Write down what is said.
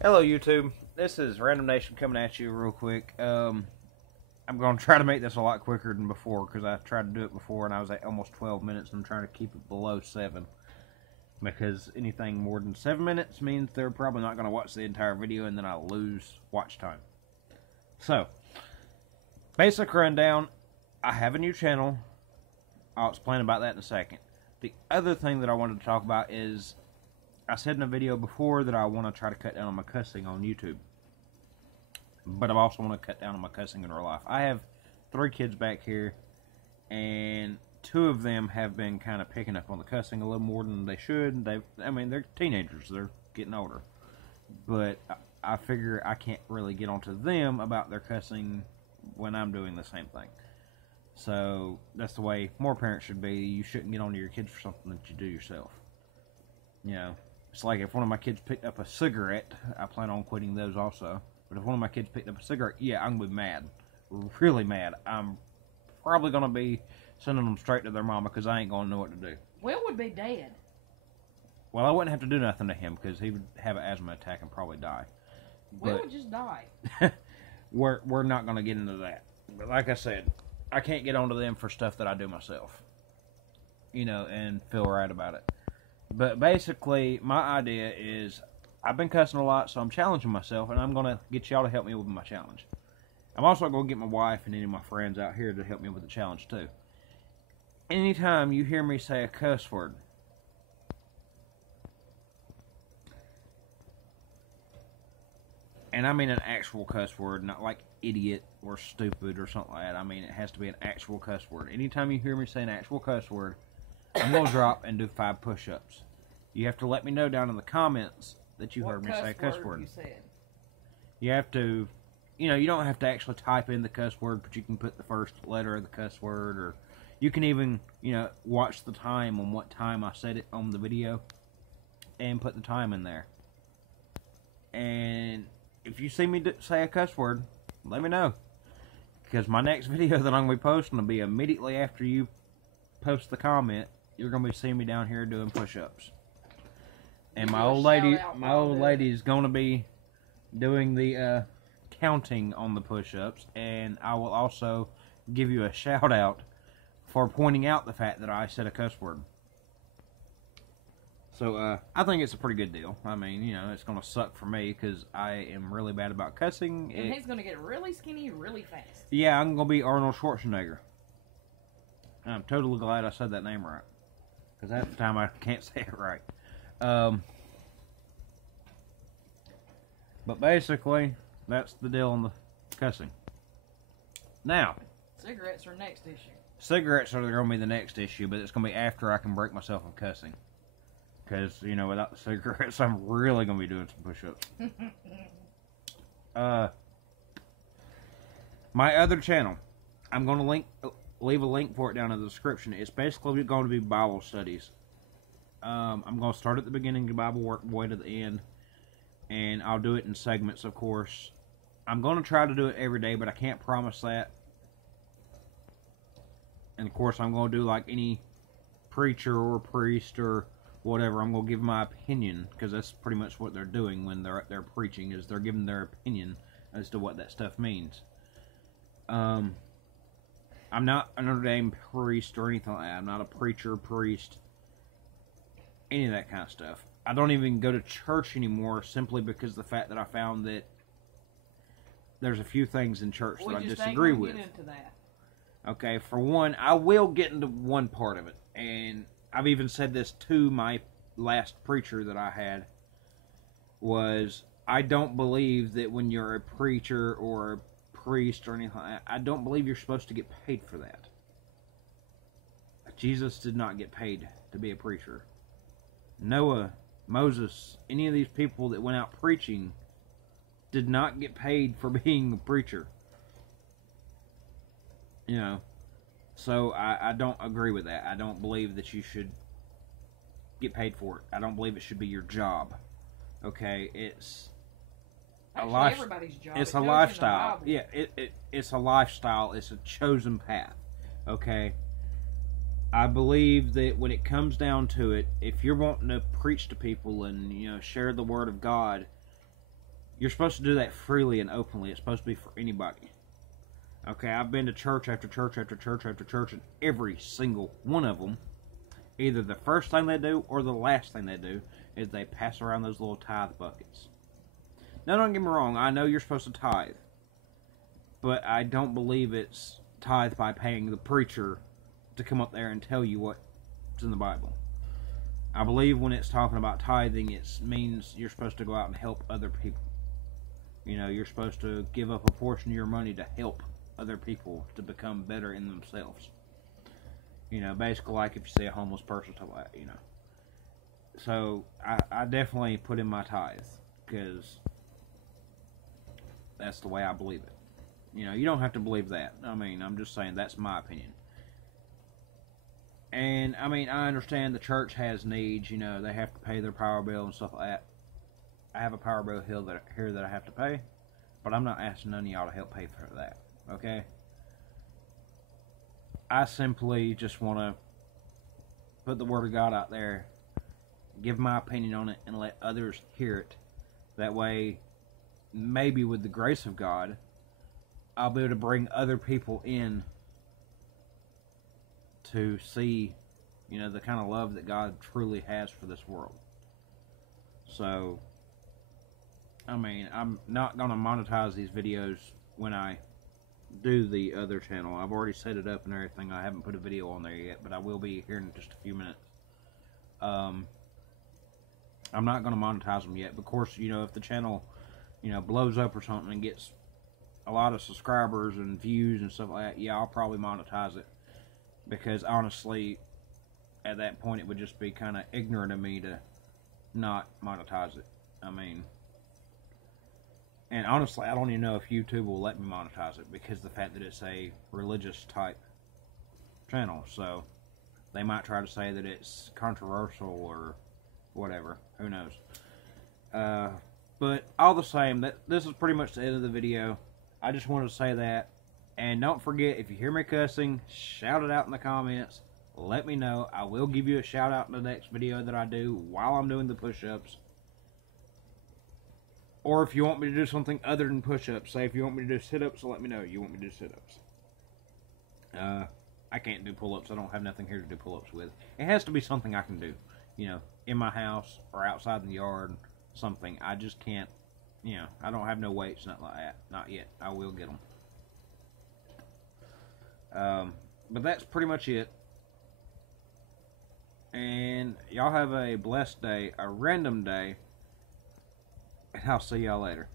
Hello YouTube, this is Random Nation coming at you real quick. I'm going to try to make this a lot quicker than before because I tried to do it before and I was at almost 12 minutes and I'm trying to keep it below 7. Because anything more than 7 minutes means they're probably not going to watch the entire video and then I'll lose watch time. So, basic rundown, I have a new channel. I'll explain about that in a second. The other thing that I wanted to talk about is I said in a video before that I want to try to cut down on my cussing on YouTube. But I also want to cut down on my cussing in real life. I have 3 kids back here, and 2 of them have been kind of picking up on the cussing a little more than they should. They're teenagers. They're getting older. But I figure I can't really get onto them about their cussing when I'm doing the same thing. So that's the way more parents should be. You shouldn't get onto your kids for something that you do yourself. You know, it's like if one of my kids picked up a cigarette, I plan on quitting those also. But if one of my kids picked up a cigarette, yeah, I'm going to be mad. Really mad. I'm probably going to be sending them straight to their mama because I ain't going to know what to do. Will would be dead. Well, I wouldn't have to do nothing to him because he would have an asthma attack and probably die. Will would just die. we're not going to get into that. But like I said, I can't get onto them for stuff that I do myself. You know, and feel right about it. But basically, my idea is I've been cussing a lot, so I'm challenging myself, and I'm going to get y'all to help me with my challenge. I'm also going to get my wife and any of my friends out here to help me with the challenge, too. Anytime you hear me say a cuss word, and I mean an actual cuss word, not like idiot or stupid or something like that. I mean, it has to be an actual cuss word. Anytime you hear me say an actual cuss word, I'm going to drop and do 5 push-ups. You have to let me know down in the comments that you heard me say a cuss word. You said? You have to, you know, you don't have to actually type in the cuss word, but you can put the first letter of the cuss word, or you can even, you know, watch the time on what time I said it on the video and put the time in there. And if you see me say a cuss word, let me know. Because my next video that I'm going to be posting will be immediately after you post the comment. You're going to be seeing me down here doing push-ups. And my old lady is going to be doing the counting on the push-ups. And I will also give you a shout-out for pointing out the fact that I said a cuss word. So, I think it's a pretty good deal. I mean, you know, it's going to suck for me because I am really bad about cussing. And he's going to get really skinny really fast. Yeah, I'm going to be Arnold Schwarzenegger. I'm totally glad I said that name right. Because half the time I can't say it right. But basically, that's the deal on the cussing. Now, cigarettes are next issue. Cigarettes are going to be the next issue, but it's going to be after I can break myself of cussing. Because, you know, without the cigarettes, I'm really going to be doing some push-ups. My other channel, I'm going to leave a link for it down in the description. It's basically going to be Bible studies. I'm going to start at the beginning of the Bible, work my way to the end. And I'll do it in segments, of course. I'm going to try to do it every day, but I can't promise that. And, of course, I'm going to do like any preacher or priest or whatever. I'm going to give my opinion, because that's pretty much what they're doing when they're up there preaching, is they're giving their opinion as to what that stuff means. I'm not an ordained priest or anything like that. I'm not a preacher, priest, any of that kind of stuff. I don't even go to church anymore simply because of the fact that I found that there's a few things in church that I disagree with. Get into that. Okay, for one, I will get into one part of it, and I've even said this to my last preacher that I had, was I don't believe that when you're a preacher or a priest or anything like that, I don't believe you're supposed to get paid for that. Jesus did not get paid to be a preacher. Noah, Moses, any of these people that went out preaching did not get paid for being a preacher. You know, so I don't agree with that. I don't believe that you should get paid for it. I don't believe it should be your job. Okay, it's everybody's job. It's a lifestyle. Yeah, it's a lifestyle. It's a chosen path. Okay, I believe that when it comes down to it, if you're wanting to preach to people and, you know, share the word of God, you're supposed to do that freely and openly. It's supposed to be for anybody. Okay, I've been to church after church after church after church, and every single one of them, either the first thing they do or the last thing they do is they pass around those little tithe buckets. Now, don't get me wrong, I know you're supposed to tithe, but I don't believe it's tithe by paying the preacher to come up there and tell you what's in the Bible. I believe when it's talking about tithing, it means you're supposed to go out and help other people. You know, you're supposed to give up a portion of your money to help other people to become better in themselves. You know, basically like if you see a homeless person, stuff like that, you know. So, I definitely put in my tithe, because that's the way I believe it. You know, you don't have to believe that. I mean, I'm just saying that's my opinion. And, I mean, I understand the church has needs, you know, they have to pay their power bill and stuff like that. I have a power bill here that I have to pay, but I'm not asking none of y'all to help pay for that, okay? I simply just want to put the Word of God out there, give my opinion on it, and let others hear it. That way, maybe with the grace of God, I'll be able to bring other people in to see, you know, the kind of love that God truly has for this world. So, I mean, I'm not going to monetize these videos when I do the other channel. I've already set it up and everything. I haven't put a video on there yet, but I will be here in just a few minutes. I'm not going to monetize them yet. Of course, you know, if the channel, you know, blows up or something and gets a lot of subscribers and views and stuff like that, yeah, I'll probably monetize it. Because honestly, at that point, it would just be kind of ignorant of me to not monetize it. I mean, and honestly, I don't even know if YouTube will let me monetize it, because of the fact that it's a religious type channel. So they might try to say that it's controversial or whatever. Who knows? But all the same, this is pretty much the end of the video. I just wanted to say that. And don't forget, if you hear me cussing, shout it out in the comments. Let me know. I will give you a shout out in the next video that I do while I'm doing the push-ups. Or if you want me to do something other than push-ups. Say if you want me to do sit-ups, let me know you want me to do sit-ups. I can't do pull-ups. I don't have nothing here to do pull-ups with. It has to be something I can do. You know, in my house or outside in the yard. Something. I just can't, you know, I don't have no weights, nothing like that. Not yet. I will get them. But that's pretty much it. And y'all have a blessed day, a random day, and I'll see y'all later.